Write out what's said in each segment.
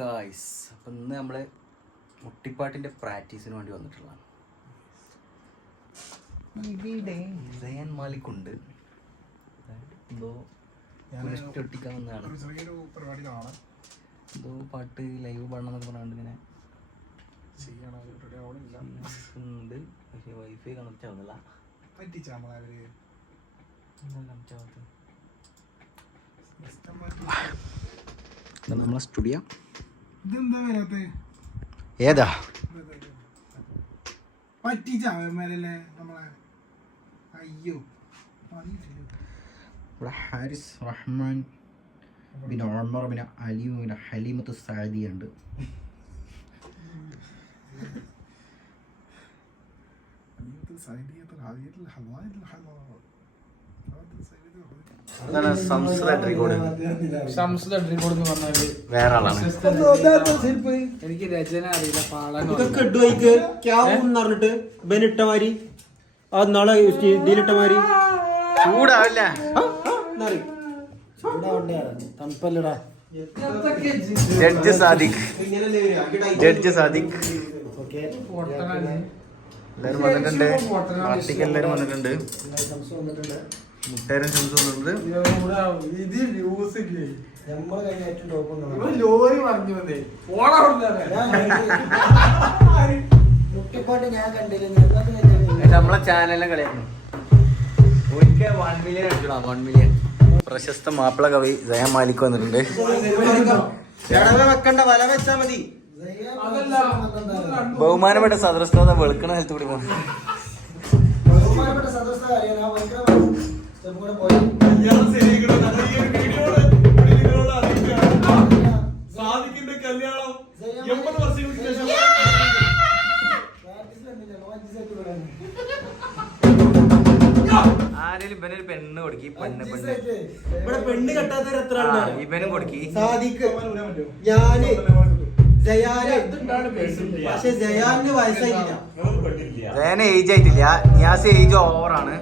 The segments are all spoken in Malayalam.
ഗായ്സ് അപ്പം ഇന്ന് നമ്മൾ മുട്ടിപ്പാട്ടിന്റെ പ്രാക്ടീസിന് വേണ്ടി വന്നിട്ടുള്ളതാണ്. ഇവിടെ സയാൻ മാലിക് ഉണ്ട് എന്തോ ഒട്ടിക്കാൻ വന്നതാണ്. എന്തോ പാട്ട് ലൈവ് പാടണം എന്നൊക്കെ പറഞ്ഞുകൊണ്ട് ഇങ്ങനെ ഉണ്ട് പക്ഷേ വൈഫൈ കണക്റ്റ് ആവുന്നില്ല നമ്മളെ സ്റ്റുഡിയോ. ഇതെന്താ വരാത്തെ ഏതാ? പറ്റിച്ച അവന്മാരല്ലേ നമ്മളെ? അയ്യോ. ഇവിടെ ഹാരിസ് റഹ്മാൻ പിന്നെ ഒമർ പിന്നെ അലിയും പിന്നെ ഹലീമത്ത് സാദി ഉണ്ട്. അയ്യത്ത് സൈഡിയത്ത് വേറെ ആളാണ്. എനിക്ക് രചന അറിയില്ല പറഞ്ഞിട്ട് അത് നാളെ ചൂടാവില്ല. തണുപ്പല്ലടാ. ജഡ്ജ് സാദിഖ്. ജഡ്ജ് സാദിഖ്. എല്ലാരും വന്നിട്ടുണ്ട്. പാർട്ടിക്ക് എല്ലാരും വന്നിട്ടുണ്ട്. മുട്ടേരും ഷംസ് വന്നിട്ടുണ്ട്. ഇത് ന്യൂസ് ഇല്ലേ? നമ്മളെ കഴിഞ്ഞ ഏറ്റവും ടോപ്പ് ലോറി പറഞ്ഞു വന്നേ. ഓടാ മുട്ടിപ്പാട്ട് ഞാൻ കണ്ടില്ല. നമ്മളെ ചാനലിനെ ഒരിക്കൽ വൺ മില്യൺ അടിച്ചിടാം വൺ മില്യൺ പ്രശസ്ത മാപ്പിള കവി ജയ മാലിക് വന്നിട്ടുണ്ട്. വെക്കണ്ട വല വെച്ചാ മതി. അതല്ല ബഹുമാനപ്പെട്ട സദൃഷ്ടത വെളുക്കണ സ്ഥലത്ത് കൂടി പോകണം. ബഹുമാനപ്പെട്ട സദസ്യ സാദിഖിന്റെ കല്യാണം എൺപത് വർഷങ്ങൾക്ക് ശേഷം. ഇവനൊരു പെണ്ണ് കൊടുക്കി. പെണ്ണ് പെണ്ണ്. ഇവിടെ പെണ്ണ് കെട്ടാത്തവർ എത്ര? ഇവനും കൊടുക്കി. ഞാൻ ജയാന് വയസ്സായിട്ടില്ല. ജയന ഏജ് ആയിട്ടില്ല. നിയാസ് ഏജ് ഓവറാണ്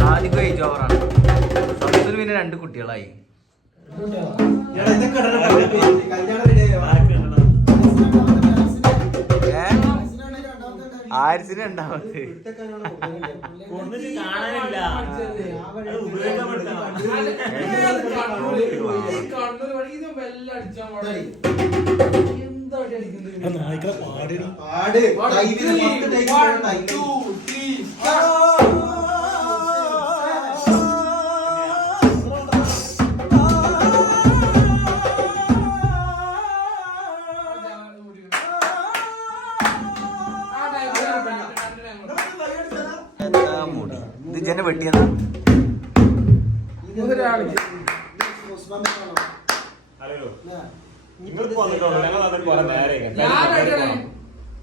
സാദിഖ് ഏജ് ഓവറാണ് സദസ്സിന് പിന്നെ രണ്ട് കുട്ടികളായി. എടാ, ഇതൊക്കെ ഇടണം കേട്ടോ. കല്യാണം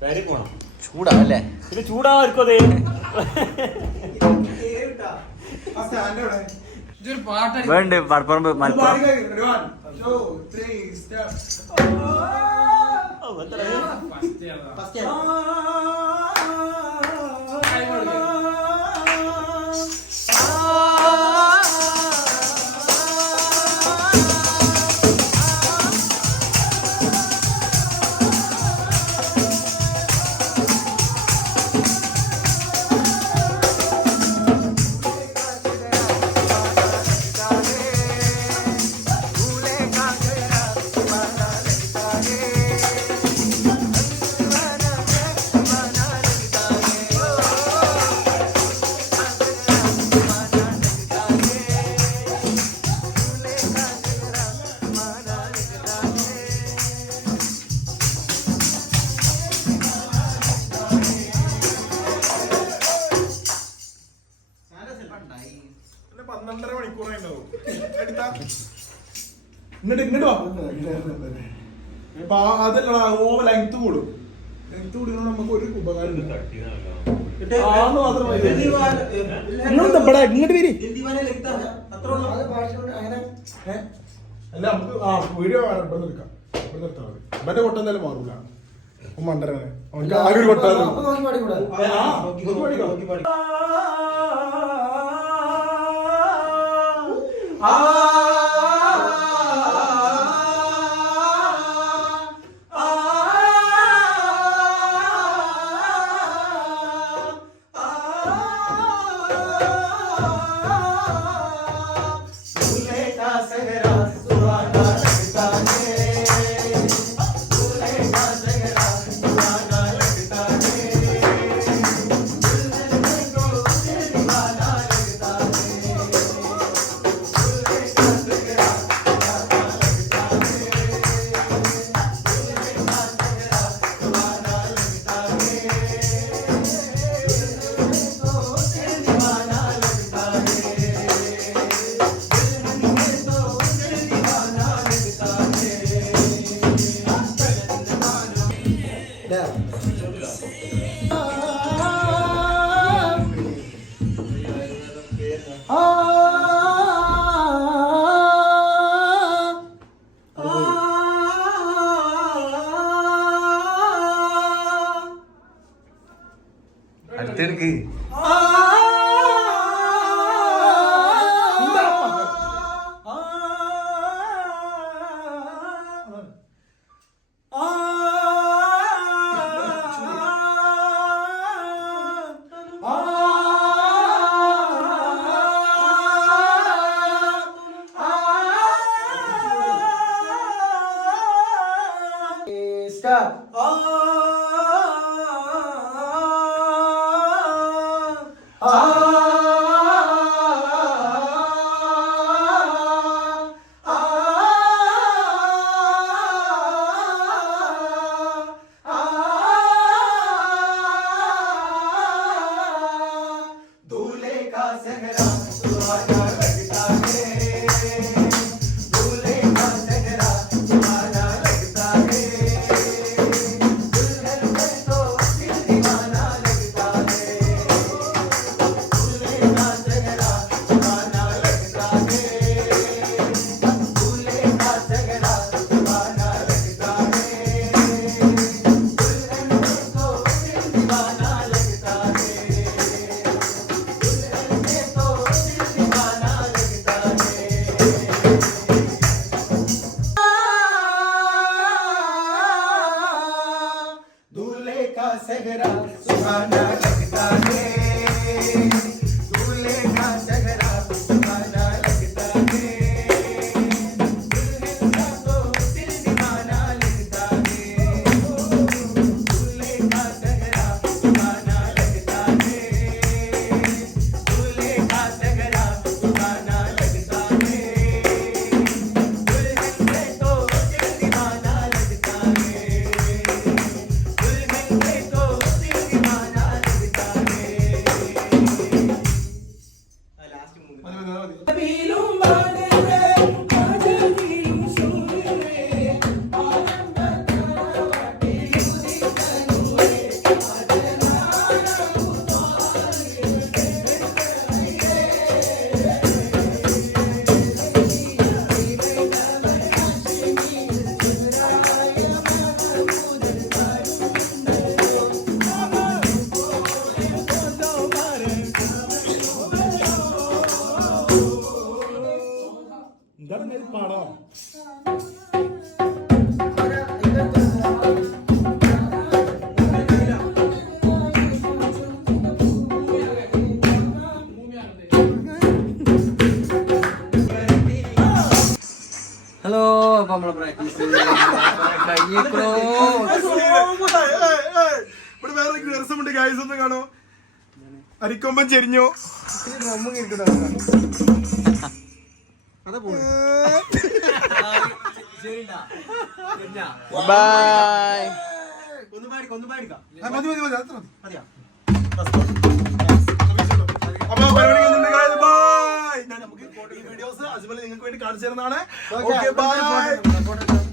പേര് പോണം. ചൂടാവല്ലേ? ഇത് ചൂടാവായിരിക്കും അതേ. വേണ്ട പടപ്പറമ്പ് മലപ്പുറം. ഇങ്ങോട്ട് ഇങ്ങോട്ട് വാ ഇപ്പൊ അതല്ലടാ ഓവർ ലെങ്ത് കൂടും ലെങ്ത് കൂടുന്നത് നമുക്ക് ഒരു ഉപകാരം ഇങ്ങോട്ട് വരി അല്ല നമുക്ക് ആ വീഡിയോ ഇവിടെ നിൽക്കാം ഇവിടെ നിർത്താൽ മതി ഇവന്റെ കൊട്ട എന്തായാലും മാറൂല അവൻ മണ്ടരാണ് അവൻക്ക് ആകെ ഒരു കൊട്ട അപ്പൊ தெருக்கு Stop. Oh. ഇവിടെ വേറെ രസമുണ്ട് ഗായ്സ് ഒന്ന് കാണോ അരിക്കൊമ്പൻ ചെരിഞ്ഞോ ബൈ. മതി മതി മതി അത്ര മതി മതിയാ അപ്പൊ പരിപാടി ബൈ ഞാൻ നമുക്ക് ഈ വീഡിയോസ് അതുപോലെ നിങ്ങൾക്ക് വേണ്ടി കാണിച്ചു തരുന്നതാണ്. Okay bye.